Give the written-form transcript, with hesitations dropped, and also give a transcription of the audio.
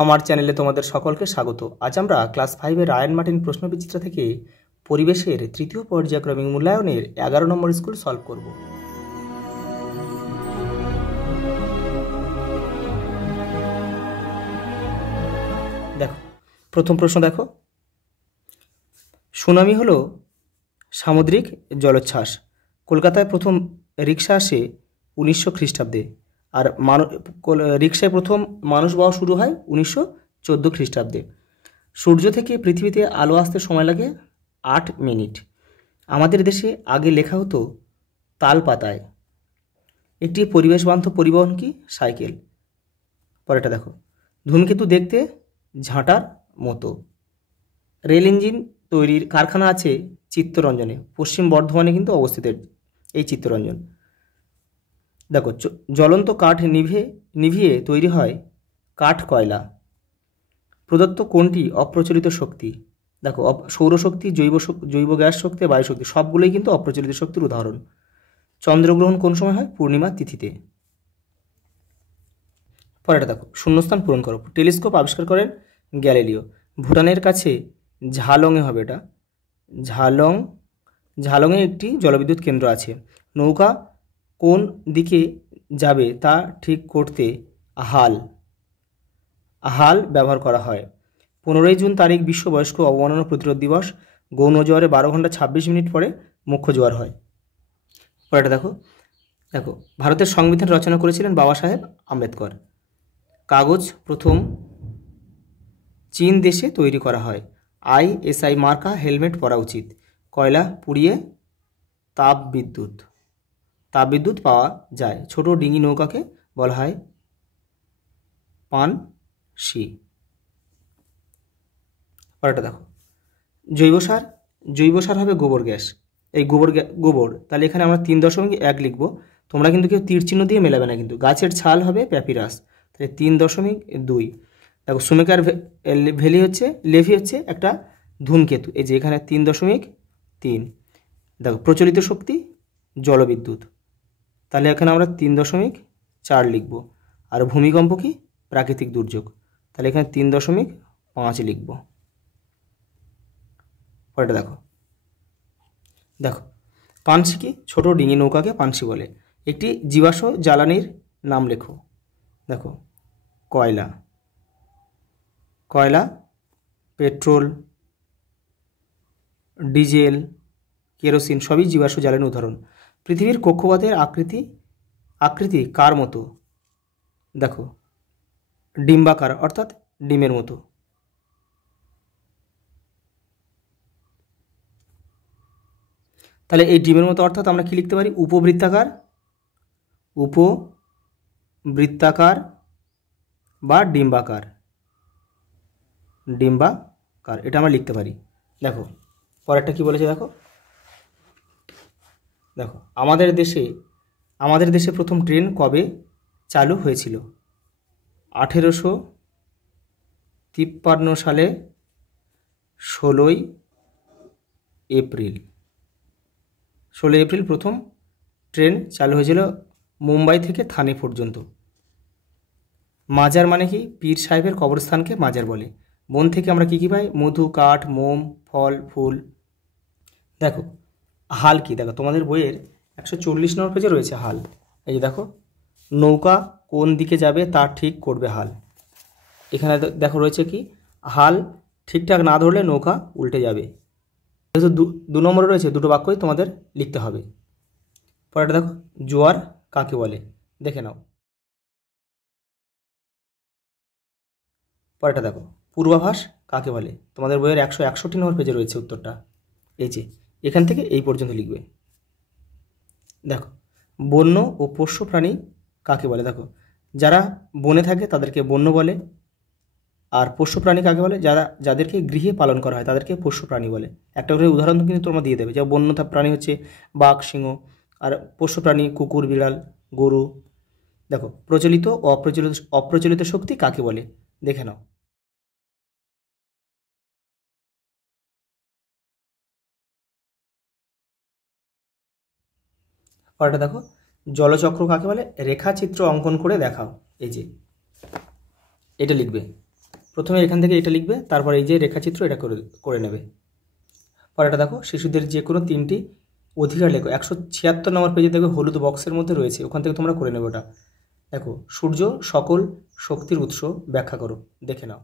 আমার চ্যানেলে তোমাদের সকলকে স্বাগত। আজ আমরা ক্লাস 5-এর রায়ান মার্টিন প্রশ্নবিচিত্রা থেকে পরিবেশের তৃতীয় পর্যায়ক্রমিক মূল্যায়নের 11 নম্বর স্কুল সলভ করব। দেখো, প্রথম প্রশ্ন দেখো, সুনামি হলো সামুদ্রিক জলোচ্ছ্বাস। কলকাতায় প্রথম রিক্সা আসে 1900 খ্রিস্টাব্দে, আর রিক্সায় প্রথম মানুষ বওয়া শুরু হয় 1914 খ্রিস্টাব্দে। সূর্য থেকে পৃথিবীতে আলো আসতে সময় লাগে 8 মিনিট। আমাদের দেশে আগে লেখা হতো তাল পাতায়। একটি পরিবেশ বান্ধব পরিবহন কি? সাইকেল। পরেরটা দেখো, ধূমকেতু দেখতে ঝাঁটার মতো। রেল ইঞ্জিন তৈরির কারখানা আছে চিত্তরঞ্জনে, পশ্চিম বর্ধমানে কিন্তু অবস্থিত এই চিত্তরঞ্জন। দেখো, জ্বলন্ত কাঠ নিভিয়ে তৈরি হয় কাঠ কয়লা। প্রদত্ত কোনটি অপ্রচলিত শক্তি? দেখো, সৌরশক্তি, জৈব গ্যাস শক্তি, বায়ু শক্তি সবগুলোই কিন্তু অপ্রচলিত শক্তির উদাহরণ। চন্দ্রগ্রহণ কোন সময় হয়? পূর্ণিমা তিথিতে। পরেরটা দেখো, শূন্যস্থান পূরণ করো। টেলিস্কোপ আবিষ্কার করেন গ্যালিলিও। ভুটানের কাছে ঝালংয়ে হবে এটা, ঝালংয়ে একটি জলবিদ্যুৎ কেন্দ্র আছে। নৌকা কোন দিকে যাবে তা ঠিক করতে হাল ব্যবহার করা হয়। 15 জুন তারিখ বিশ্ব বয়স্ক অবমাননা প্রতিরোধ দিবস। গৌণ জোয়ারে 12 ঘন্টা 26 মিনিট পরে মুখ্য জোয়ার হয়। পরেরটা দেখো, ভারতের সংবিধান রচনা করেছিলেন বাবা সাহেব আম্বেদকর। কাগজ প্রথম চীন দেশে তৈরি করা হয়। ISI মার্কা হেলমেট পরা উচিত। কয়লা পুড়িয়ে তাপবিদ্যুৎ পাওয়া যায়। ছোট ডিঙি নৌকাকে বলা হয় পানসি। পরেরটা দেখো, জৈব সার হবে গোবর গ্যাস। এই গোবর তাহলে এখানে আমরা 3.1 লিখব। তোমরা কিন্তু কেউ তীর চিহ্ন দিয়ে মেলাবে না কিন্তু। গাছের ছাল হবে প্যাপিরাস, তাহলে 3.2। দেখো, সুমেকার লেভি হচ্ছে একটা ধূমকেতু, এই যে এখানে 3.3। দেখো, প্রচলিত শক্তি জলবিদ্যুৎ, তাহলে এখানে আমরা 3.4 লিখব। আর ভূমিকম্প কি? প্রাকৃতিক দুর্যোগ, তাহলে এখানে 3.5 লিখব। পরেটা দেখো, পানসি কি? ছোট ডিঙি নৌকাকে পানসি বলে। একটি জীবাশ্ম জ্বালানির নাম লেখো। দেখো, কয়লা, পেট্রোল, ডিজেল, কেরোসিন সবই জীবাশ্ম জ্বালানির উদাহরণ। পৃথিবীর কক্ষপথের আকৃতি কার মতো? দেখো, ডিম্বাকার, অর্থাৎ ডিমের মতো। তাহলে এই ডিমের মতো অর্থাৎ আমরা কি লিখতে পারি? উপবৃত্তাকার বা ডিম্বাকার, এটা আমরা লিখতে পারি। দেখো, পরেরটা কি বলেছে দেখো, আমাদের দেশে প্রথম ট্রেন কবে চালু হয়েছিল? 1853 সালে 16 এপ্রিল প্রথম ট্রেন চালু হয়েছিল মুম্বাই থেকে থানে পর্যন্ত। মাজার মানে কি? পীর সাহেবের কবরস্থানকে মাজার বলে। বন থেকে আমরা কি পাই? মধু, কাঠ, মোম, ফল, ফুল। দেখো, হাল কি? দেখো, তোমাদের বইয়ের 140 নম্বর পেজে রয়েছে হাল। এই যে দেখো, নৌকা কোন দিকে যাবে তা ঠিক করবে হাল। এখানে দেখো রয়েছে কি? হাল ঠিকঠাক না ধরলে নৌকা উল্টে যাবে। যেহেতু 2 নম্বরে রয়েছে, দুটো বাক্যই তোমাদের লিখতে হবে। পরেরটা দেখো, জোয়ার কাকে বলে? দেখে নাও। পরেরটা দেখো, পূর্বাভাস কাকে বলে? তোমাদের বইয়ের 161 নম্বর পেজে রয়েছে উত্তরটা। এই যে এখান থেকে এই পর্যন্ত লিখবে। দেখো, বন্য ও পোষ্য প্রাণী কাকে বলে? দেখো, যারা বনে থাকে তাদেরকে বন্য বলে। আর পোষ্য প্রাণী কাকে বলে? যাদেরকে গৃহে পালন করা হয় তাদেরকে পোষ্য প্রাণী বলে। একটা করে উদাহরণ কিন্তু তোমরা দিয়ে দেবে। যেমন বন্য প্রাণী হচ্ছে বাঘ, সিংহ, আর পোষ্য প্রাণী কুকুর, বিড়াল, গরু। দেখো, প্রচলিত ও অপ্রচলিত শক্তি কাকে বলে? দেখে নাও। পরেরটা দেখো, জলচক্র কাকে বলে? রেখাচিত্র অঙ্কন করে দেখাও। এই যে এটা লিখবে। প্রথমে এখান থেকে এটা লিখবে, তারপর এই যে রেখাচিত্র এটা করে নেবে। পরেরটা দেখো, শিশুদের যে কোনো 3টি অধিকার লেখো। 176 নম্বর পেজে দেখবে হলুদ বক্সের মধ্যে রয়েছে, ওখান থেকে তোমরা করে নেবে ওটা। দেখো, সূর্য সকল শক্তির উৎস, ব্যাখ্যা করো, দেখে নাও।